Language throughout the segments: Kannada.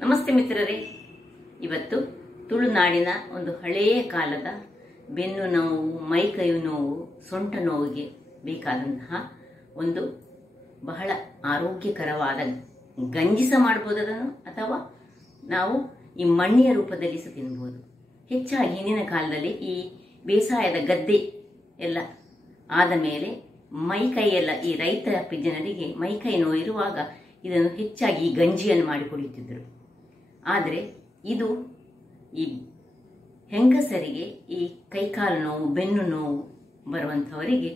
ನಮಸ್ತೆ ಮಿತ್ರರೇ, ಇವತ್ತು ತುಳುನಾಡಿನ ಒಂದು ಹಳೆಯ ಕಾಲದ ಬೆನ್ನು ನೋವು, ಮೈಕೈ ನೋವು, ಸೊಂಟ ನೋವಿಗೆ ಬೇಕಾದಂತಹ ಒಂದು ಬಹಳ ಆರೋಗ್ಯಕರವಾದ ಗಂಜಿಸ ಮಾಡಬಹುದು ಅದನ್ನು, ಅಥವಾ ನಾವು ಈ ಮಣ್ಣಿನ ರೂಪದಲ್ಲಿ ಸಹ ತಿನ್ಬೋದು. ಹೆಚ್ಚಾಗಿ ಹಿಂದಿನ ಕಾಲದಲ್ಲಿ ಈ ಬೇಸಾಯದ ಗದ್ದೆ ಎಲ್ಲ ಆದ ಮೇಲೆ ಮೈಕೈಯೆಲ್ಲ ಈ ರೈತ ಜನರಿಗೆ ಮೈಕೈ ನೋವು ಇರುವಾಗ ಇದನ್ನು ಹೆಚ್ಚಾಗಿ ಈ ಗಂಜಿಯನ್ನು ಮಾಡಿ ಕುಡಿಯುತ್ತಿದ್ದರು. ಆದರೆ ಇದು ಈ ಹೆಂಗಸರಿಗೆ ಈ ಕೈಕಾಲು ನೋವು, ಬೆನ್ನು ನೋವು ಬರುವಂಥವರಿಗೆ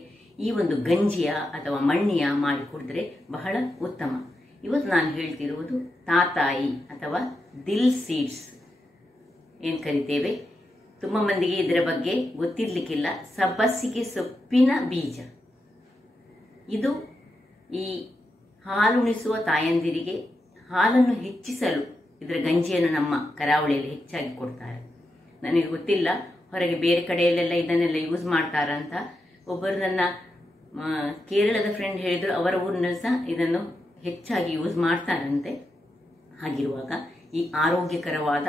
ಈ ಒಂದು ಗಂಜಿಯ ಅಥವಾ ಮಣ್ಣಿಯ ಮಾಡಿ ಕುಡಿದ್ರೆ ಬಹಳ ಉತ್ತಮ. ಇವತ್ತು ನಾನು ಹೇಳ್ತಿರುವುದು ತಾತಾಯಿ ಅಥವಾ ದಿಲ್ ಸೀಡ್ಸ್ ಏನು ಕರಿತೇವೆ. ತುಂಬ ಮಂದಿಗೆ ಇದರ ಬಗ್ಗೆ ಗೊತ್ತಿರ್ಲಿಕ್ಕಿಲ್ಲ. ಸಬ್ಬಸಿಗೆ ಸೊಪ್ಪಿನ ಬೀಜ. ಇದು ಈ ಹಾಲುಣಿಸುವ ತಾಯಂದಿರಿಗೆ ಹಾಲನ್ನು ಹೆಚ್ಚಿಸಲು ಇದರ ಗಂಜಿಯನ್ನು ನಮ್ಮ ಕರಾವಳಿಯಲ್ಲಿ ಹೆಚ್ಚಾಗಿ ಕೊಡ್ತಾರೆ. ನನಗೆ ಗೊತ್ತಿಲ್ಲ ಹೊರಗೆ ಬೇರೆ ಕಡೆಯಲ್ಲೆಲ್ಲ ಇದನ್ನೆಲ್ಲ ಯೂಸ್ ಮಾಡ್ತಾರಂತ. ಒಬ್ಬರು ನನ್ನ ಕೇರಳದ ಫ್ರೆಂಡ್ ಹೇಳಿದ್ರು, ಅವರ ಊರಿನಲ್ಲಿ ಸಹ ಇದನ್ನು ಹೆಚ್ಚಾಗಿ ಯೂಸ್ ಮಾಡ್ತಾರಂತೆ. ಹಾಗಿರುವಾಗ ಈ ಆರೋಗ್ಯಕರವಾದ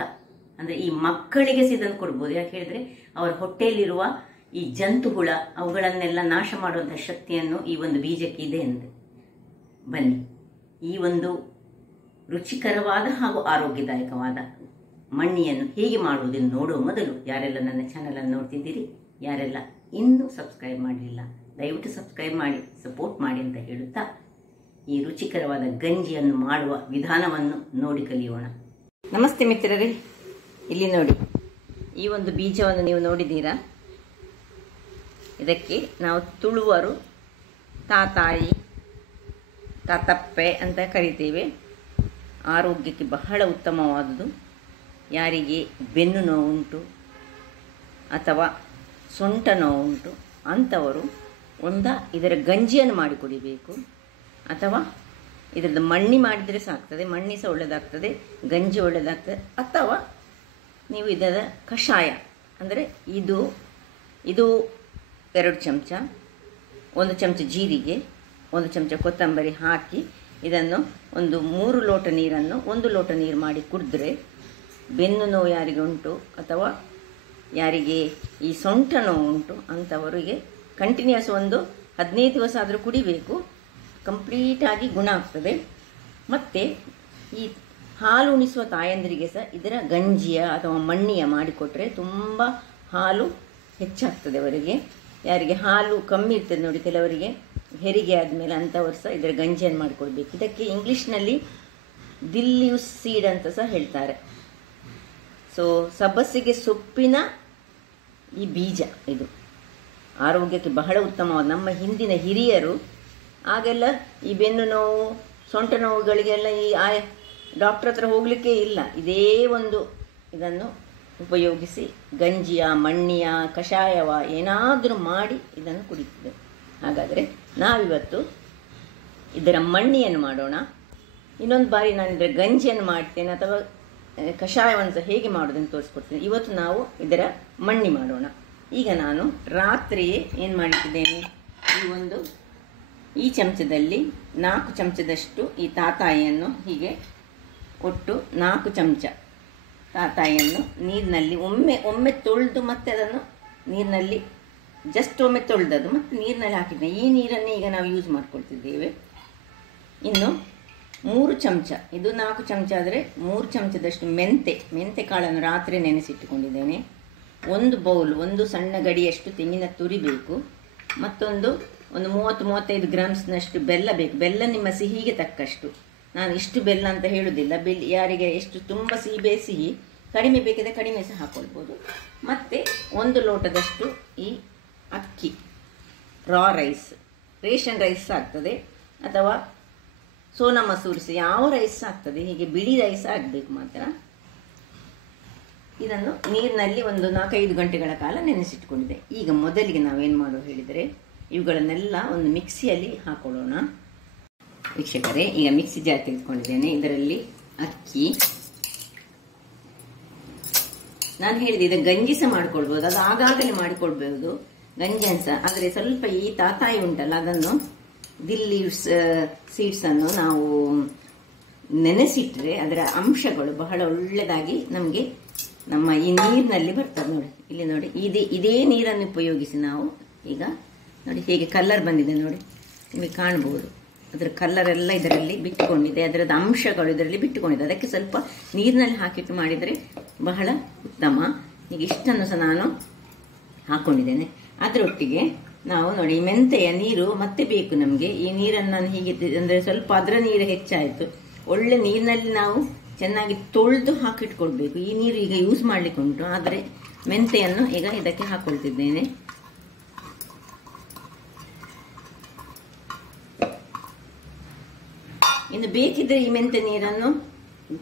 ಅಂದರೆ ಈ ಮಕ್ಕಳಿಗೆ ಸಹ ಇದನ್ನು ಕೊಡ್ಬೋದು. ಯಾಕೆ ಹೇಳಿದ್ರೆ ಅವರ ಹೊಟ್ಟೆಯಲ್ಲಿರುವ ಈ ಜಂತುಹುಳ ಅವುಗಳನ್ನೆಲ್ಲ ನಾಶ ಮಾಡುವಂತಹ ಶಕ್ತಿಯನ್ನು ಈ ಒಂದು ಬೀಜಕ್ಕೆ ಇದೆ ಅಂತೆ. ಬನ್ನಿ, ಈ ಒಂದು ರುಚಿಕರವಾದ ಹಾಗೂ ಆರೋಗ್ಯದಾಯಕವಾದ ಮಣ್ಣಿಯನ್ನು ಹೇಗೆ ಮಾಡುವುದನ್ನು ನೋಡುವ ಮೊದಲು ಯಾರೆಲ್ಲ ನನ್ನ ಚಾನಲನ್ನು ನೋಡ್ತಿದ್ದೀರಿ, ಯಾರೆಲ್ಲ ಇನ್ನೂ ಸಬ್ಸ್ಕ್ರೈಬ್ ಮಾಡಲಿಲ್ಲ, ದಯವಿಟ್ಟು ಸಬ್ಸ್ಕ್ರೈಬ್ ಮಾಡಿ ಸಪೋರ್ಟ್ ಮಾಡಿ ಅಂತ ಹೇಳುತ್ತಾ ಈ ರುಚಿಕರವಾದ ಗಂಜಿಯನ್ನು ಮಾಡುವ ವಿಧಾನವನ್ನು ನೋಡಿ ಕಲಿಯೋಣ. ನಮಸ್ತೆ ಮಿತ್ರರೇ, ಇಲ್ಲಿ ನೋಡಿ, ಈ ಒಂದು ಬೀಜವನ್ನು ನೀವು ನೋಡಿದ್ದೀರಾ. ಇದಕ್ಕೆ ನಾವು ತುಳುವರು ತಾತಾಯಿ, ತಾತಪ್ಪೆ ಅಂತ ಕರಿತೇವೆ. ಆರೋಗ್ಯಕ್ಕೆ ಬಹಳ ಉತ್ತಮವಾದುದು. ಯಾರಿಗೆ ಬೆನ್ನು ನೋವುಂಟು ಅಥವಾ ಸೊಂಟ ನೋವುಂಟು ಅಂಥವರು ಇದರ ಗಂಜಿಯನ್ನು ಮಾಡಿ ಕುಡಿಬೇಕು, ಅಥವಾ ಇದರದ್ದು ಮಣ್ಣಿ ಮಾಡಿದರೆ ಸಾಕ್ತದೆ. ಮಣ್ಣಿ ಸಹ ಒಳ್ಳೆಯದಾಗ್ತದೆ, ಗಂಜಿ ಒಳ್ಳೆಯದಾಗ್ತದೆ. ಅಥವಾ ನೀವು ಇದರ ಕಷಾಯ ಅಂದರೆ ಇದು 2 ಚಮಚ, 1 ಚಮಚ ಜೀರಿಗೆ, 1 ಚಮಚ ಕೊತ್ತಂಬರಿ ಹಾಕಿ ಇದನ್ನು ಒಂದು 3 ಲೋಟ ನೀರನ್ನು 1 ಲೋಟ ನೀರು ಮಾಡಿ ಕುಡಿದ್ರೆ ಬೆನ್ನು ನೋವು ಯಾರಿಗೆ ಉಂಟು ಅಥವಾ ಯಾರಿಗೆ ಈ ಸೊಂಟ ನೋವು ಉಂಟು ಅಂಥವರಿಗೆ ಕಂಟಿನ್ಯೂಸ್ ಒಂದು 15 ದಿವಸ ಆದರೂ ಕುಡಿಬೇಕು. ಕಂಪ್ಲೀಟಾಗಿ ಗುಣ ಆಗ್ತದೆ. ಮತ್ತು ಈ ಹಾಲು ಉಣಿಸುವ ತಾಯಂದಿರಿಗೆ ಸಹ ಇದರ ಗಂಜಿಯ ಅಥವಾ ಮಣ್ಣಿಯ ಮಾಡಿಕೊಟ್ರೆ ತುಂಬ ಹಾಲು ಹೆಚ್ಚಾಗ್ತದೆ ಅವರಿಗೆ. ಯಾರಿಗೆ ಹಾಲು ಕಮ್ಮಿ ಇರ್ತದೆ ನೋಡಿ, ಕೆಲವರಿಗೆ ಹೆರಿಗೆ ಆದಮೇಲೆ ಅಂಥವ್ರು ಸಹ ಇದರ ಗಂಜಿಯನ್ನು ಮಾಡಿಕೊಡ್ಬೇಕು. ಇದಕ್ಕೆ ಇಂಗ್ಲೀಷ್ನಲ್ಲಿ ದಿಲ್ ಸೀಡ್ ಅಂತ ಸಹ ಹೇಳ್ತಾರೆ. ಸೊ ಸಬ್ಬಸಿಗೆ ಸೊಪ್ಪಿನ ಈ ಬೀಜ ಇದು ಆರೋಗ್ಯಕ್ಕೆ ಬಹಳ ಉತ್ತಮವಾದ. ನಮ್ಮ ಹಿಂದಿನ ಹಿರಿಯರು ಆಗೆಲ್ಲ ಈ ಬೆನ್ನು ನೋವು, ಸೊಂಟ ನೋವುಗಳಿಗೆಲ್ಲ ಈ ಡಾಕ್ಟರ್ ಹತ್ರ ಹೋಗಲಿಕ್ಕೆ ಇಲ್ಲ, ಇದೇ ಒಂದು ಇದನ್ನು ಉಪಯೋಗಿಸಿ ಗಂಜಿಯ, ಮಣ್ಣಿಯ, ಕಷಾಯವ ಏನಾದರೂ ಮಾಡಿ ಇದನ್ನು ಕುಡಿತಿದ್ದೆ. ಹಾಗಾದರೆ ನಾವಿವತ್ತು ಇದರ ಮಣ್ಣಿಯನ್ನು ಮಾಡೋಣ. ಇನ್ನೊಂದು ಬಾರಿ ನಾನು ಇದರ ಗಂಜಿಯನ್ನು ಮಾಡ್ತೇನೆ ಅಥವಾ ಕಷಾಯವನ್ನು ಸಹ ಹೇಗೆ ಮಾಡೋದನ್ನು ತೋರಿಸ್ಕೊಡ್ತೇನೆ. ಇವತ್ತು ನಾವು ಇದರ ಮಣ್ಣಿ ಮಾಡೋಣ. ಈಗ ನಾನು ರಾತ್ರಿಯೇ ಏನು ಮಾಡಿಟ್ಟಿದ್ದೇನೆ, ಈ ಚಮಚದಲ್ಲಿ 4 ಚಮಚದಷ್ಟು ಈ ತಾತಾಯಿಯನ್ನು, ಹೀಗೆ ಒಟ್ಟು 4 ಚಮಚ ತಾತಾಯಿಯನ್ನು ನೀರಿನಲ್ಲಿ ಒಮ್ಮೆ ತೊಳೆದು ಮತ್ತೆ ಅದನ್ನು ನೀರಿನಲ್ಲಿ ಜಸ್ಟ್ ಒಮ್ಮೆ ತೊಳೆದದ್ದು ಮತ್ತೆ ನೀರಿನಲ್ಲಿ ಹಾಕಿದ್ದೇನೆ. ಈ ನೀರನ್ನೇ ಈಗ ನಾವು ಯೂಸ್ ಮಾಡ್ಕೊಳ್ತಿದ್ದೇವೆ. ಇನ್ನು 3 ಚಮಚ, ಇದು 4 ಚಮಚ ಆದರೆ 3 ಚಮಚದಷ್ಟು ಮೆಂತೆ ಕಾಳನ್ನು ರಾತ್ರಿ ನೆನೆಸಿಟ್ಟುಕೊಂಡಿದ್ದೇನೆ. 1 ಬೌಲ್, 1 ಸಣ್ಣ ಗಡಿಯಷ್ಟು ತೆಂಗಿನ ತುರಿ ಬೇಕು. ಮತ್ತೊಂದು 30-35 ಗ್ರಾಮ್ಸ್ನಷ್ಟು ಬೆಲ್ಲ ಬೇಕು. ಬೆಲ್ಲ ನಿಮ್ಮ ಸಿಹಿಗೆ ತಕ್ಕಷ್ಟು. ನಾನು ಇಷ್ಟು ಬೆಲ್ಲ ಅಂತ ಹೇಳುವುದಿಲ್ಲ. ಯಾರಿಗೆ ಎಷ್ಟು ತುಂಬ ಸಿಹಿ ಕಡಿಮೆ ಬೇಕಿದ್ರೆ ಕಡಿಮೆ ಸಹ ಹಾಕ್ಕೊಳ್ಬೋದು. ಮತ್ತು 1 ಲೋಟದಷ್ಟು ಈ ಅಕ್ಕಿ, ರಾ ರೈಸ್, ರೇಷನ್ ರೈಸ್ ಆಗ್ತದೆ ಅಥವಾ ಸೋನಾ ಮಸೂರಿ ಸಹ, ಯಾವ ರೈಸ್ ಆಗ್ತದೆ. ಹೀಗೆ ಬಿಳಿ ರೈಸ್ ಆಗಬೇಕು ಮಾತ್ರ. ಇದನ್ನು ನೀರಿನಲ್ಲಿ ಒಂದು 4-5 ಗಂಟೆಗಳ ಕಾಲ ನೆನೆಸಿಟ್ಕೊಂಡಿದೆ. ಈಗ ಮೊದಲಿಗೆ ನಾವೇನು ಮಾಡುವ ಹೇಳಿದರೆ ಇವುಗಳನ್ನೆಲ್ಲ ಒಂದು ಮಿಕ್ಸಿಯಲ್ಲಿ ಹಾಕೊಳ್ಳೋಣ. ವೀಕ್ಷಕರೇ, ಈಗ ಮಿಕ್ಸಿ ಜಾರ್ ತೆಗೆದುಕೊಂಡಿದ್ದೇನೆ. ಇದರಲ್ಲಿ ಅಕ್ಕಿ, ನಾನು ಹೇಳಿದೆ ಇದು ಗಂಜಿ ಸಹ ಮಾಡ್ಕೊಳ್ಬೋದು, ಅದು ಆಗಾಗಲೇ ಮಾಡಿಕೊಳ್ಬಹುದು ಗಂಜಿ ಸಹ. ಆದರೆ ಸ್ವಲ್ಪ ಈ ತಾತಾಯಿ ಉಂಟಲ್ಲ, ಅದನ್ನು ದಿಲ್ ಸೀಡ್ಸ್ ಅನ್ನು ನಾವು ನೆನೆಸಿಟ್ರೆ ಅದರ ಅಂಶಗಳು ಬಹಳ ಒಳ್ಳೆದಾಗಿ ನಮಗೆ ನಮ್ಮ ಈ ನೀರಿನಲ್ಲಿ ಬರ್ತದೆ ನೋಡಿ. ಇಲ್ಲಿ ನೋಡಿ, ಇದೇ ನೀರನ್ನು ಉಪಯೋಗಿಸಿ ನಾವು ಈಗ ನೋಡಿ ಹೇಗೆ ಕಲರ್ ಬಂದಿದೆ ನೋಡಿ, ನಿಮಗೆ ಕಾಣಬಹುದು. ಅದರ ಕಲರ್ ಎಲ್ಲ ಇದರಲ್ಲಿ ಬಿಟ್ಟುಕೊಂಡಿದೆ, ಅದರದ ಅಂಶಗಳು ಇದರಲ್ಲಿ ಬಿಟ್ಟುಕೊಂಡಿದೆ. ಅದಕ್ಕೆ ಸ್ವಲ್ಪ ನೀರಿನಲ್ಲಿ ಹಾಕಿಟ್ಟು ಮಾಡಿದರೆ ಬಹಳ ಉತ್ತಮ. ಈಗ ಇಷ್ಟನ್ನು ಸಹ ನಾನು ಹಾಕೊಂಡಿದ್ದೇನೆ. ಅದರೊಟ್ಟಿಗೆ ನಾವು ನೋಡಿ ಮೆಂತೆಯ ನೀರು ಮತ್ತೆ ಬೇಕು ನಮಗೆ. ಈ ನೀರನ್ನು ನಾನು ಹೀಗೆ ಅಂದರೆ ಸ್ವಲ್ಪ ಅದರ ನೀರು ಹೆಚ್ಚಾಯಿತು. ಒಳ್ಳೆ ನೀರಿನಲ್ಲಿ ನಾವು ಚೆನ್ನಾಗಿ ತೊಳೆದು ಹಾಕಿಟ್ಕೊಳ್ಬೇಕು. ಈ ನೀರು ಈಗ ಯೂಸ್ ಮಾಡ್ಲಿಕ್ಕೆ ಉಂಟು, ಆದರೆ ಮೆಂತೆಯನ್ನು ಈಗ ಇದಕ್ಕೆ ಹಾಕೊಳ್ತಿದ್ದೇನೆ. ಇನ್ನು ಬೇಕಿದ್ರೆ ಈ ಮೆಂತೆ ನೀರನ್ನು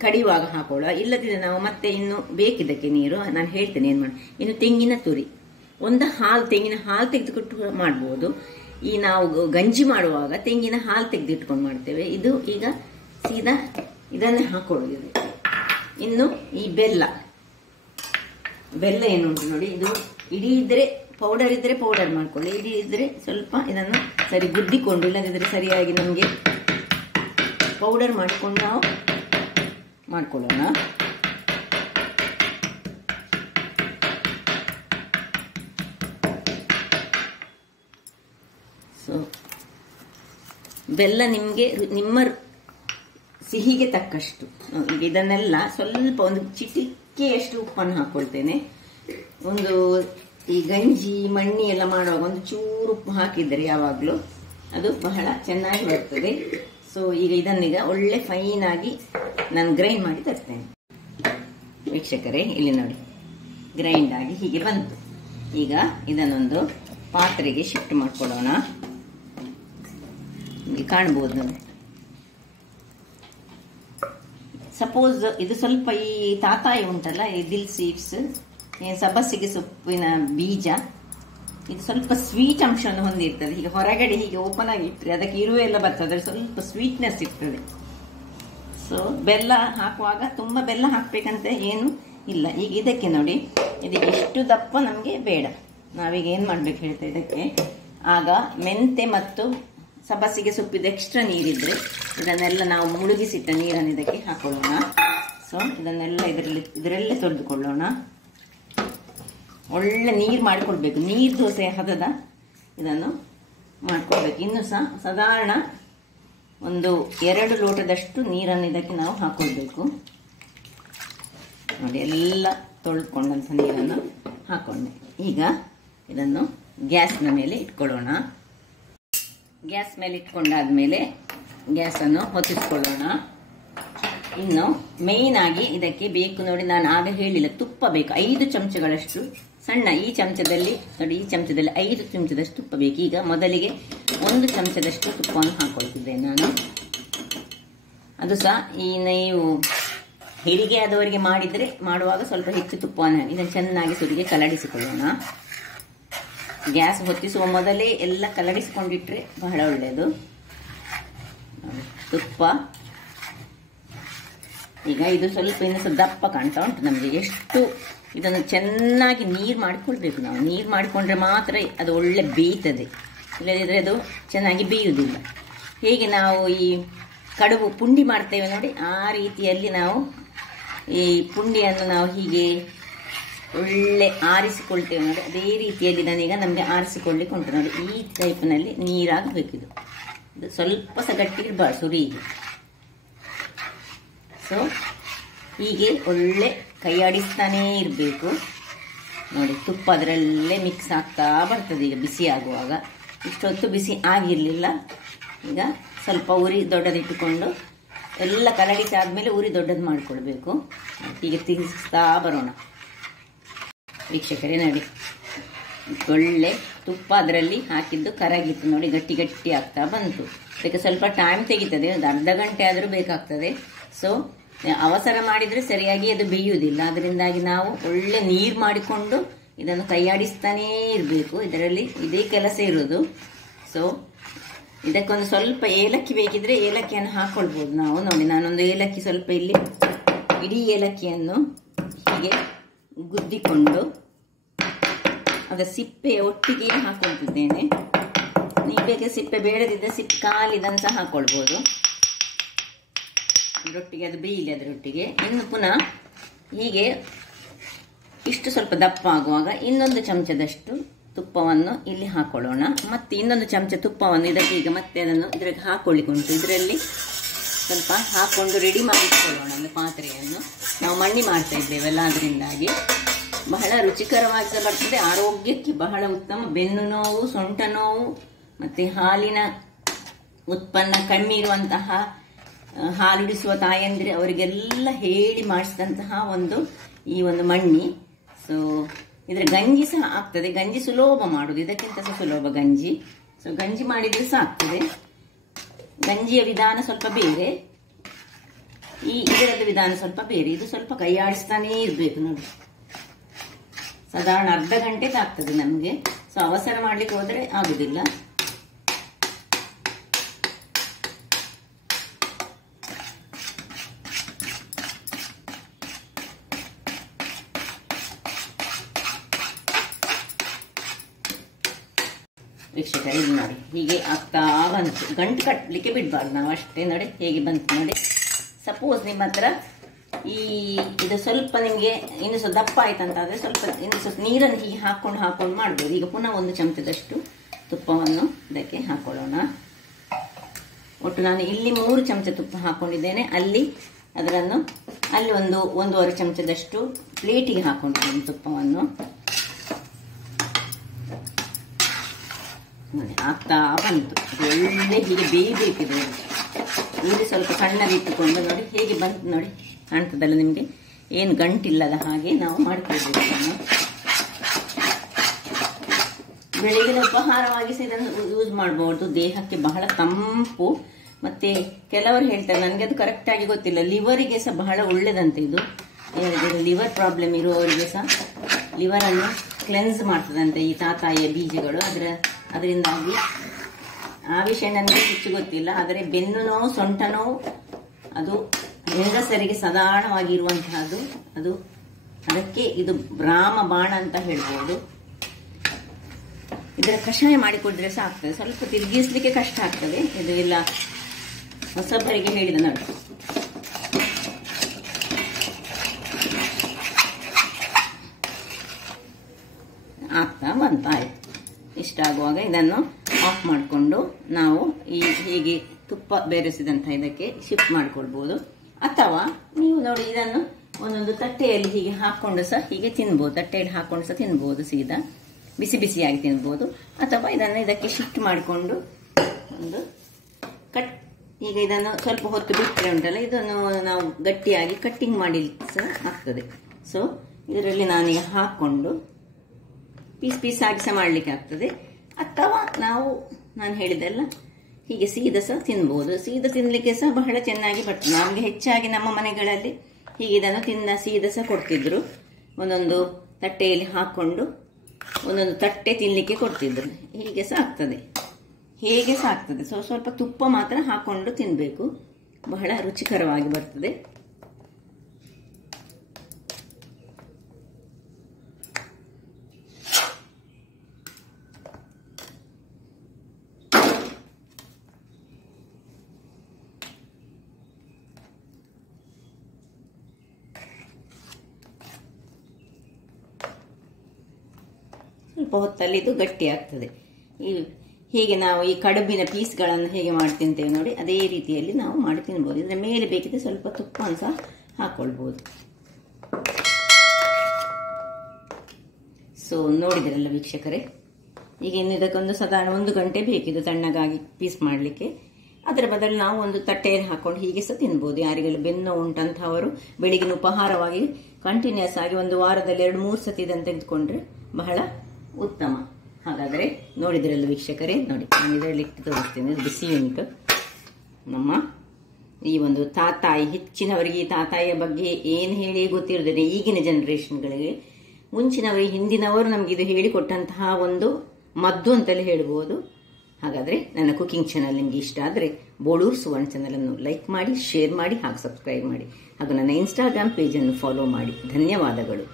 ಕಡಿಯುವಾಗ ಹಾಕೊಳ್ಳುವ, ಇಲ್ಲದಿದ್ರೆ ನಾವು ಮತ್ತೆ ಇನ್ನು ಬೇಕಿದ್ದಕ್ಕೆ ನೀರು ನಾನು ಹೇಳ್ತೇನೆ ಏನು ಮಾಡಿ. ಇನ್ನು ತೆಂಗಿನ ತುರಿ, ಒಂದು ತೆಂಗಿನ ಹಾಲು ತೆಗೆದುಕೊಟ್ಟು ಮಾಡ್ಬೋದು. ಈ ನಾವು ಗಂಜಿ ಮಾಡುವಾಗ ತೆಂಗಿನ ಹಾಲು ತೆಗೆದಿಟ್ಕೊಂಡು ಮಾಡ್ತೇವೆ. ಇದು ಈಗ ಸೀದಾ ಇದನ್ನೇ ಹಾಕೊಳ್ಳೋದು. ಇನ್ನು ಈ ಬೆಲ್ಲ ಏನುಂಟು ನೋಡಿ, ಇದು ಇಡೀ ಇದ್ರೆ ಪೌಡರ್ ಇದ್ರೆ ಪೌಡರ್ ಮಾಡ್ಕೊಳ್ಳಿ, ಇಡೀ ಇದ್ರೆ ಸ್ವಲ್ಪ ಇದನ್ನು ಸರಿ ಗುದ್ದಿಕೊಂಡು, ಇಲ್ಲದಿದ್ರೆ ಸರಿಯಾಗಿ ನಮಗೆ ಪೌಡರ್ ಮಾಡಿಕೊಂಡು ನಾವು ಮಾಡ್ಕೊಳ್ಳೋಣ. ಸೊ ಬೆಲ್ಲ ನಿಮಗೆ ನಿಮ್ಮ ಸಿಹಿಗೆ ತಕ್ಕಷ್ಟು. ಇದನ್ನೆಲ್ಲ ಸ್ವಲ್ಪ ಒಂದು ಚಿಟಿಕೆಯಷ್ಟು ಉಪ್ಪನ್ನು ಹಾಕೊಳ್ತೇನೆ. ಒಂದು ಈ ಗಂಜಿ ಮಣ್ಣಿ ಎಲ್ಲ ಮಾಡುವಾಗ ಒಂದು ಚೂರು ಉಪ್ಪು ಹಾಕಿದರೆ ಯಾವಾಗಲೂ ಅದು ಬಹಳ ಚೆನ್ನಾಗಿ ಬರ್ತದೆ. ಸೊ ಈಗ ಇದನ್ನೀಗ ಒಳ್ಳೆ ಫೈನ್ ಆಗಿ ನಾನು ಗ್ರೈಂಡ್ ಮಾಡಿ ತರ್ತೇನೆ. ವೀಕ್ಷಕರೇ, ಇಲ್ಲಿ ನೋಡಿ ಗ್ರೈಂಡ್ ಆಗಿ ಹೀಗೆ ಬಂತು. ಈಗ ಇದನ್ನೊಂದು ಪಾತ್ರೆಗೆ ಶಿಫ್ಟ್ ಮಾಡ್ಕೊಳ್ಳೋಣ. ಕಾಣಬಹುದು ನೋಡಿ. ಸಪೋಸ್ ಇದು ಸ್ವಲ್ಪ ಈ ತಾತಾಯಿ ಉಂಟಲ್ಲ, ಈ ದಿಲ್ ಸೀಡ್ಸ್, ಸಬ್ಬಸಿಗೆ ಸೊಪ್ಪಿನ ಬೀಜ, ಇದು ಸ್ವಲ್ಪ ಸ್ವೀಟ್ ಅಂಶವನ್ನು ಹೊಂದಿರ್ತದೆ. ಈಗ ಹೊರಗಡೆ ಹೀಗೆ ಓಪನ್ ಆಗಿ ಇಟ್ಟರೆ ಅದಕ್ಕೆ ಇರುವೆ ಎಲ್ಲ ಬರ್ತದೆ, ಸ್ವಲ್ಪ ಸ್ವೀಟ್ನೆಸ್ ಇರ್ತದೆ. ಸೊ ಬೆಲ್ಲ ಹಾಕುವಾಗ ತುಂಬಾ ಬೆಲ್ಲ ಹಾಕ್ಬೇಕಂತ ಏನು ಇಲ್ಲ. ಈಗ ಇದಕ್ಕೆ ನೋಡಿ, ಇದು ಎಷ್ಟು ದಪ್ಪ ನಮಗೆ ಬೇಡ. ನಾವೀಗ ಏನ್ ಮಾಡ್ಬೇಕು ಹೇಳ್ತಾ ಇದಕ್ಕೆ, ಆಗ ಮೆಂತೆ ಮತ್ತು ಸಬ್ಬಸಿಗೆ ಸೊಪ್ಪಿದ ಎಕ್ಸ್ಟ್ರಾ ನೀರಿದ್ರೆ ಇದನ್ನೆಲ್ಲ ನಾವು ಮುಳುಗಿಸಿಟ್ಟ ನೀರನ್ನು ಇದಕ್ಕೆ ಹಾಕೊಳ್ಳೋಣ. ಸೊ ಇದನ್ನೆಲ್ಲ ಇದರಲ್ಲೇ ತೊಳೆದುಕೊಳ್ಳೋಣ. ಒಳ್ಳೆ ನೀರು ಮಾಡಿಕೊಳ್ಬೇಕು, ನೀರು ದೋಸೆ ಹದದ ಇದನ್ನು ಮಾಡ್ಕೊಳ್ಬೇಕು. ಇನ್ನು ಸಹ ಸಾಧಾರಣ ಒಂದು 2 ಲೋಟದಷ್ಟು ನೀರನ್ನು ಇದಕ್ಕೆ ನಾವು ಹಾಕೊಳ್ಬೇಕು. ನೋಡಿ, ಎಲ್ಲ ತೊಳೆದುಕೊಂಡಂಥ ನೀರನ್ನು ಹಾಕೊಂಡೆ. ಈಗ ಇದನ್ನು ಗ್ಯಾಸ್ನ ಮೇಲೆ ಇಟ್ಕೊಳ್ಳೋಣ. ಗ್ಯಾಸ್ ಮೇಲೆ ಇಟ್ಕೊಂಡಾದ್ಮೇಲೆ ಗ್ಯಾಸನ್ನು ಹೊತ್ತಿಸ್ಕೊಳ್ಳೋಣ. ಇನ್ನು ಮೇಯ್ನ್ ಆಗಿ ಇದಕ್ಕೆ ಬೇಕು ನೋಡಿ, ನಾನು ಆಗ ಹೇಳಿಲ್ಲ, ತುಪ್ಪ ಬೇಕು. 5 ಚಮಚಗಳಷ್ಟು ಸಣ್ಣ ಈ ಚಮಚದಲ್ಲಿ ನೋಡಿ, ಈ ಚಮಚದಲ್ಲಿ 5 ಚಮಚದಷ್ಟು ತುಪ್ಪ ಬೇಕು. ಈಗ ಮೊದಲಿಗೆ 1 ಚಮಚದಷ್ಟು ತುಪ್ಪವನ್ನು ಹಾಕೊಳ್ತಿದ್ದೇನೆ ನಾನು. ಅದು ಸಹ ಈ ನೀವು ಹೆರಿಗೆ ಆದವರಿಗೆ ಮಾಡುವಾಗ ಸ್ವಲ್ಪ ಹೆಚ್ಚು ತುಪ್ಪವನ್ನು ಇದನ್ನು ಚೆನ್ನಾಗಿ ಸುರಿಗೆ ಕಲಡಿಸಿಕೊಳ್ಳೋಣ. ಗ್ಯಾಸ್ ಹೊತ್ತಿಸುವ ಮೊದಲೇ ಎಲ್ಲ ಕಲಡಿಸಿಕೊಂಡಿಟ್ರೆ ಬಹಳ ಒಳ್ಳೆಯದು. ತುಪ್ಪ ಈಗ ಇದು ಸ್ವಲ್ಪ ಇನ್ನು ಸ್ವಲ್ಪ ದಪ್ಪ ಕಾಣ್ತಾ ಉಂಟು ನಮಗೆ. ಎಷ್ಟು ಇದನ್ನು ಚೆನ್ನಾಗಿ ನೀರು ಮಾಡಿಕೊಳ್ಬೇಕು. ನಾವು ನೀರು ಮಾಡಿಕೊಂಡ್ರೆ ಮಾತ್ರ ಅದು ಒಳ್ಳೆ ಬೇಯ್ತದೆ, ಇಲ್ಲದಿದ್ದರೆ ಅದು ಚೆನ್ನಾಗಿ ಬೇಯುವುದಿಲ್ಲ. ಹೇಗೆ ನಾವು ಈ ಕಡುಬು ಪುಂಡಿ ಮಾಡ್ತೇವೆ ನೋಡಿ, ಆ ರೀತಿಯಲ್ಲಿ ನಾವು ಈ ಪುಂಡಿಯನ್ನು ನಾವು ಹೀಗೆ ಒಳ್ಳೆ ಆರಿಸಿಕೊಳ್ತೇವೆ ನೋಡಿ, ಅದೇ ರೀತಿಯಲ್ಲಿ ನಾನೀಗ ನಮಗೆ ಆರಿಸಿಕೊಳ್ಳಿಕ್ಕೆ ಉಂಟು ನೋಡಿ. ಈ ಟೈಪ್ನಲ್ಲಿ ನೀರಾಗಬೇಕು. ಇದು ಸ್ವಲ್ಪ ಸಹ ಗಟ್ಟಿ ಇರಬಾರ್ದು ಸುರಿಗೆ. ಸೊ ಹೀಗೆ ಒಳ್ಳೆ ಕೈಯಾಡಿಸ್ತಾನೇ ಇರಬೇಕು ನೋಡಿ. ತುಪ್ಪ ಅದರಲ್ಲೇ ಮಿಕ್ಸ್ ಆಗ್ತಾ ಬರ್ತದೆ. ಈಗ ಬಿಸಿ ಆಗುವಾಗ ಇಷ್ಟೊತ್ತು ಬಿಸಿ ಆಗಿರಲಿಲ್ಲ. ಈಗ ಸ್ವಲ್ಪ ಉರಿ ದೊಡ್ಡದಿಟ್ಟುಕೊಂಡು ಎಲ್ಲ ಕಲಡಿಸಾದ್ಮೇಲೆ ಉರಿ ದೊಡ್ಡದು ಮಾಡಿಕೊಳ್ಬೇಕು. ಹೀಗೆ ತಿರುಗಿಸ್ತಾ ಬರೋಣ. ವೀಕ್ಷಕರೇ ನೋಡಿ, ಒಳ್ಳೆ ತುಪ್ಪ ಅದರಲ್ಲಿ ಹಾಕಿದ್ದು ಕರಗಿತ್ತು ನೋಡಿ, ಗಟ್ಟಿ ಗಟ್ಟಿ ಆಗ್ತಾ ಬಂತು. ಅದಕ್ಕೆ ಸ್ವಲ್ಪ ಟೈಮ್ ತೆಗಿತದೆ, ಒಂದು ಅರ್ಧ ಗಂಟೆ ಆದರೂ ಬೇಕಾಗ್ತದೆ. ಸೊ ಅವಸರ ಮಾಡಿದರೆ ಸರಿಯಾಗಿ ಅದು ಬೇಯುವುದಿಲ್ಲ. ಅದರಿಂದಾಗಿ ನಾವು ಒಳ್ಳೆ ನೀರು ಮಾಡಿಕೊಂಡು ಇದನ್ನು ಕೈಯಾಡಿಸ್ತಾನೇ ಇರಬೇಕು. ಇದರಲ್ಲಿ ಇದೇ ಕೆಲಸ ಇರೋದು. ಸೊ ಇದಕ್ಕೊಂದು ಸ್ವಲ್ಪ ಏಲಕ್ಕಿ ಬೇಕಿದ್ರೆ ಏಲಕ್ಕಿಯನ್ನು ಹಾಕೊಳ್ಬೋದು ನಾವು. ನೋಡಿ, ನಾನೊಂದು ಏಲಕ್ಕಿ ಸ್ವಲ್ಪ ಇಲ್ಲಿ ಇಡೀ ಏಲಕ್ಕಿಯನ್ನು ಹೀಗೆ ಗುದ್ದಿಕೊಂಡು ಅದರ ಸಿಪ್ಪೆ ಒಟ್ಟಿಗೆ ಹಾಕೊಳ್ತಿದ್ದೇನೆ. ನೀವು ಬೇಗ ಸಿಪ್ಪೆ ಬೇಡದಿದ್ದರೆ ಖಾಲಿ ಇದನ್ನು ಸಹ ಹಾಕೊಳ್ಬೋದು. ಅದರೊಟ್ಟಿಗೆ ಅದು ಬೇಯಲಿ. ಅದರೊಟ್ಟಿಗೆ ಇನ್ನು ಪುನಃ ಹೀಗೆ ಇಷ್ಟು ಸ್ವಲ್ಪ ದಪ್ಪ ಆಗುವಾಗ ಇನ್ನೊಂದು ಚಮಚದಷ್ಟು ತುಪ್ಪವನ್ನು ಇಲ್ಲಿ ಹಾಕೊಳ್ಳೋಣ. ಮತ್ತೆ ಇನ್ನೊಂದು ಚಮಚ ತುಪ್ಪವನ್ನು ಇದಕ್ಕೆ ಈಗ ಮತ್ತೆ ಅದನ್ನು ಇದಕ್ಕೆ ಹಾಕೊಳ್ಳಿಕ್ಕುಂಟು. ಇದರಲ್ಲಿ ಸ್ವಲ್ಪ ಹಾಕೊಂಡು ರೆಡಿ ಮಾಡಿಟ್ಕೊಳ್ಳೋಣ ಒಂದು ಪಾತ್ರೆಯನ್ನು. ನಾವು ಮಣ್ಣಿ ಮಾಡ್ತಾ ಇದ್ದೇವಲ್ಲ, ಅದರಿಂದಾಗಿ ಬಹಳ ರುಚಿಕರವಾಗಿ ಬರ್ತದೆ, ಆರೋಗ್ಯಕ್ಕೆ ಬಹಳ ಉತ್ತಮ. ಬೆನ್ನು ನೋವು, ಸೊಂಟ ನೋವು ಮತ್ತು ಹಾಲಿನ ಉತ್ಪನ್ನ ಕಮ್ಮಿ ಇರುವಂತಹ ಹಾಲುಡಿಸುವ ತಾಯಂದಿರು ಅವರಿಗೆಲ್ಲ ಹೇಳಿ ಮಾಡಿಸಿದಂತಹ ಈ ಒಂದು ಮಣ್ಣಿ. ಸೊ ಇದರ ಗಂಜಿ ಸಹ ಆಗ್ತದೆ. ಗಂಜಿ ಸುಲಭ ಮಾಡೋದು, ಇದಕ್ಕಿಂತ ಸಹ ಸುಲಭ ಗಂಜಿ. ಸೊ ಗಂಜಿ ಮಾಡಿದ್ರೆ ಸಹ ಆಗ್ತದೆ. ಗಂಜಿಯ ವಿಧಾನ ಸ್ವಲ್ಪ ಬೇರೆ, ಇದರದ ವಿಧಾನ ಸ್ವಲ್ಪ ಬೇರೆ. ಇದು ಸ್ವಲ್ಪ ಕೈಯಾಡಿಸ್ತಾನೇ ಇರಬೇಕು ನೋಡಿ. ಸಾಧಾರಣ ಅರ್ಧ ಗಂಟೆ ಆಗ್ತದೆ ನಮಗೆ. ಸೊ ಅವಸರ ಮಾಡ್ಲಿಕ್ಕೆ ಹೋದ್ರೆ ಆಗುದಿಲ್ಲ. ವೀಕ್ಷಕರೇ ಇದು ನೋಡಿ ಹೀಗೆ ಆಗ್ತಾ ಬಂತು. ಗಂಟು ಕಟ್ಟಲಿಕ್ಕೆ ಬಿಡಬಾರ್ದು ನಾವು, ಅಷ್ಟೇ ನೋಡಿ ಹೇಗೆ ಬಂತು ನೋಡಿ. ಸಪೋಸ್ ನಿಮ್ಮ ಹತ್ರ ಇದು ಸ್ವಲ್ಪ ನಿಮಗೆ ಇನ್ನು ಸ್ವಲ್ಪ ದಪ್ಪ ಆಯ್ತಂತಾದ್ರೆ ಸ್ವಲ್ಪ ಇನ್ನು ಸ್ವಲ್ಪ ನೀರನ್ನು ಹೀಗೆ ಹಾಕೊಂಡು ಮಾಡ್ಬೋದು. ಈಗ ಪುನಃ ಒಂದು ಚಮಚದಷ್ಟು ತುಪ್ಪವನ್ನು ಇದಕ್ಕೆ ಹಾಕೊಳ್ಳೋಣ. ಒಟ್ಟು ನಾನು ಇಲ್ಲಿ 3 ಚಮಚ ತುಪ್ಪ ಹಾಕೊಂಡಿದ್ದೇನೆ. ಅಲ್ಲಿ ಒಂದೂವರೆ ಚಮಚದಷ್ಟು ಪ್ಲೇಟಿಗೆ ಹಾಕೊಂಡಿದ್ದೇನೆ ತುಪ್ಪವನ್ನು. ನೋಡಿ ಆಗ್ತಾ ಬಂತು. ಒಳ್ಳೆ ಹೀಗೆ ಬೇಯಬೇಕಿದೆ. ಇಲ್ಲಿ ಸ್ವಲ್ಪ ಸಣ್ಣದಿಟ್ಟುಕೊಂಡು ನೋಡಿ ಹೇಗೆ ಬಂತು ನೋಡಿ, ಕಾಣ್ತದಲ್ಲ ನಿಮಗೆ. ಏನು ಗಂಟಿಲ್ಲದ ಹಾಗೆ ನಾವು ಮಾಡ್ಕೊಳ್ಬೇಕು. ಬೆಳಗಿನ ಉಪಹಾರವಾಗಿ ಸಹ ಇದನ್ನು ಯೂಸ್ ಮಾಡಬಹುದು. ದೇಹಕ್ಕೆ ಬಹಳ ತಂಪು. ಮತ್ತೆ ಕೆಲವರು ಹೇಳ್ತಾರೆ, ನನಗೆ ಅದು ಕರೆಕ್ಟ್ ಆಗಿ ಗೊತ್ತಿಲ್ಲ, ಲಿವರಿಗೆ ಸಹ ಬಹಳ ಒಳ್ಳೇದಂತೆ ಇದು. ಲಿವರ್ ಪ್ರಾಬ್ಲಮ್ ಇರುವವರಿಗೆ ಸಹ ಲಿವರನ್ನು ಕ್ಲೆನ್ಸ್ ಮಾಡ್ತದಂತೆ ಈ ತಾತಾಯಿಯ ಬೀಜಗಳು. ಅದರಿಂದಾಗಿ ಆ ವಿಷಯ ನನಗೆ ಹೆಚ್ಚು ಗೊತ್ತಿಲ್ಲ. ಆದರೆ ಬೆನ್ನು ನೋವು, ಸೊಂಟ ನೋವು ಅದು ಹೆಂಗಸರಿಗೆ ಸಾಧಾರಣವಾಗಿರುವಂತಹದ್ದು. ಅದಕ್ಕೆ ಇದು ರಾಮ ಬಾಣ ಅಂತ ಹೇಳ್ಬೋದು. ಇದರ ಕಷಾಯ ಮಾಡಿಕೊಡ್ರೆ ಸಹ ಆಗ್ತದೆ. ಸ್ವಲ್ಪ ತಿರುಗಿಸ್ಲಿಕ್ಕೆ ಕಷ್ಟ ಆಗ್ತದೆ. ಇದು ಇಲ್ಲ ಹೊಸಬರಿಗೆ ಹೇಳಿದ ನೋಡಿ. ಆಗ್ತಾ ಬಂತಾಯ್ತು. ಇಷ್ಟಾಗುವಾಗ ಇದನ್ನು ಆಫ್ ಮಾಡಿಕೊಂಡು ನಾವು ಹೀಗೆ ತುಪ್ಪ ಬೆರೆಸಿದಂಥ ಇದಕ್ಕೆ ಶಿಫ್ಟ್ ಮಾಡಿಕೊಳ್ಬೋದು. ಅಥವಾ ನೀವು ನೋಡಿ ಇದನ್ನು ಒಂದೊಂದು ತಟ್ಟೆಯಲ್ಲಿ ಹೀಗೆ ಹಾಕೊಂಡು ಸಹ ಹೀಗೆ ತಿನ್ಬೋದು. ತಟ್ಟೆಯಲ್ಲಿ ಹಾಕೊಂಡು ಸಹ ತಿನ್ಬೋದು, ಸೀದಾ ಬಿಸಿ ಬಿಸಿಯಾಗಿ ತಿನ್ಬೋದು. ಅಥವಾ ಇದನ್ನು ಇದಕ್ಕೆ ಶಿಫ್ಟ್ ಮಾಡಿಕೊಂಡು ಈಗ ಇದನ್ನು ಸ್ವಲ್ಪ ಹೊತ್ತು ಬಿಟ್ಟರೆ ಉಂಟಲ್ಲ, ಇದನ್ನು ನಾವು ಗಟ್ಟಿಯಾಗಿ ಕಟ್ಟಿಂಗ್ ಮಾಡಿ ಸಹ ಆಗ್ತದೆ. ಸೊ ಇದರಲ್ಲಿ ನಾನೀಗ ಹಾಕೊಂಡು ಪೀಸ್ ಆಗಿ ಸಹ ಮಾಡಲಿಕ್ಕೆ ಆಗ್ತದೆ. ಅಥವಾ ನಾನು ಹೇಳಿದೆಲ್ಲ ಹೀಗೆ ಸೀದಾ ಸಹ ತಿನ್ಬೋದು. ಸೀದಾ ತಿನ್ನಲಿಕ್ಕೆ ಸಹ ಬಹಳ ಚೆನ್ನಾಗಿ ಬರ್ತದೆ. ನಮಗೆ ಹೆಚ್ಚಾಗಿ ನಮ್ಮ ಮನೆಗಳಲ್ಲಿ ಹೀಗೆ ಇದನ್ನು ಸೀದಾ ಸಹ ಕೊಡ್ತಿದ್ರು. ಒಂದೊಂದು ತಟ್ಟೆಯಲ್ಲಿ ಹಾಕೊಂಡು ಒಂದೊಂದು ತಟ್ಟೆ ತಿನ್ನಲಿಕ್ಕೆ ಕೊಡ್ತಿದ್ರು. ಹೀಗೆ ಸಹ ಆಗ್ತದೆ, ಹೇಗೆ ಸಹ ಆಗ್ತದೆ. ಸ್ವಲ್ಪ ತುಪ್ಪ ಮಾತ್ರ ಹಾಕೊಂಡು ತಿನ್ನಬೇಕು, ಬಹಳ ರುಚಿಕರವಾಗಿ ಬರ್ತದೆ. ಸ್ವಲ್ಪ ಹೊತ್ತಲ್ಲಿ ಇದು ಗಟ್ಟಿ ಆಗ್ತದೆ. ಹೀಗೆ ನಾವು ಈ ಕಡುಬಿನ ಪೀಸ್ಗಳನ್ನು ಹೇಗೆ ಮಾಡಿ ತಿಂತೇವೆ ನೋಡಿ, ಅದೇ ರೀತಿಯಲ್ಲಿ ನಾವು ಮಾಡಿ ತಿನ್ಬೋದು. ಇದರ ಮೇಲೆ ಬೇಕಿದ್ರೆ ಸ್ವಲ್ಪ ತುಪ್ಪವನ್ನು ಸಹ ಹಾಕೊಳ್ಬೋದು. ಸೊ ನೋಡಿದ್ರಲ್ಲ ವೀಕ್ಷಕರೇ, ಈಗ ಇನ್ನು ಇದಕ್ಕೊಂದು ಸಾಧಾರಣ 1 ಗಂಟೆ ಬೇಕಿದೆ ತಣ್ಣಗಾಗಿ ಪೀಸ್ ಮಾಡಲಿಕ್ಕೆ. ಅದರ ಬದಲು ನಾವು ಒಂದು ತಟ್ಟೆಯಲ್ಲಿ ಹಾಕೊಂಡು ಹೀಗೆ ಸಹ ತಿನ್ಬೋದು. ಯಾರಿಗೆಲ್ಲ ಬೆನ್ನು ಉಂಟಂತಹವರು ಬೆಳಿಗಿನ ಉಪಹಾರವಾಗಿ ಕಂಟಿನ್ಯೂಸ್ ಆಗಿ ಒಂದು ವಾರದಲ್ಲಿ 2-3 ಸತಿ ಇದನ್ನು ತೆಗೆದುಕೊಂಡ್ರೆ ಬಹಳ ಉತ್ತಮ. ಹಾಗಾದರೆ ನೋಡಿದ್ರಲ್ಲ ವೀಕ್ಷಕರೇ, ನೋಡಿ ನಾನು ಇದರಲ್ಲಿ ಇಟ್ಟು ತೋರಿಸ್ತೀನಿ. ಬಿಸಿ ಉಂಟು. ನಮ್ಮ ಈ ಒಂದು ತಾತಾಯಿ, ಹೆಚ್ಚಿನವರಿಗೆ ಈ ತಾತಾಯಿಯ ಬಗ್ಗೆ ಏನು ಹೇಳಿ ಗೊತ್ತಿರೋದಿಲ್ಲ ಈಗಿನ ಜನರೇಷನ್ಗಳಿಗೆ. ಮುಂಚಿನವರಿಗೆ, ಹಿಂದಿನವರು ನಮಗೆ ಇದು ಹೇಳಿಕೊಟ್ಟಂತಹ ಒಂದು ಮದ್ದು ಅಂತಲೇ ಹೇಳ್ಬೋದು. ಹಾಗಾದರೆ ನನ್ನ ಕುಕಿಂಗ್ ಚಾನಲ್ ನಿಮಗೆ ಇಷ್ಟ ಆದರೆ ಬೋಳೂರು ಸುವರ್ಣ ಚಾನಲನ್ನು ಲೈಕ್ ಮಾಡಿ, ಶೇರ್ ಮಾಡಿ ಹಾಗೂ ಸಬ್ಸ್ಕ್ರೈಬ್ ಮಾಡಿ. ಹಾಗೂ ನನ್ನ ಇನ್ಸ್ಟಾಗ್ರಾಮ್ ಪೇಜನ್ನು ಫಾಲೋ ಮಾಡಿ. ಧನ್ಯವಾದಗಳು.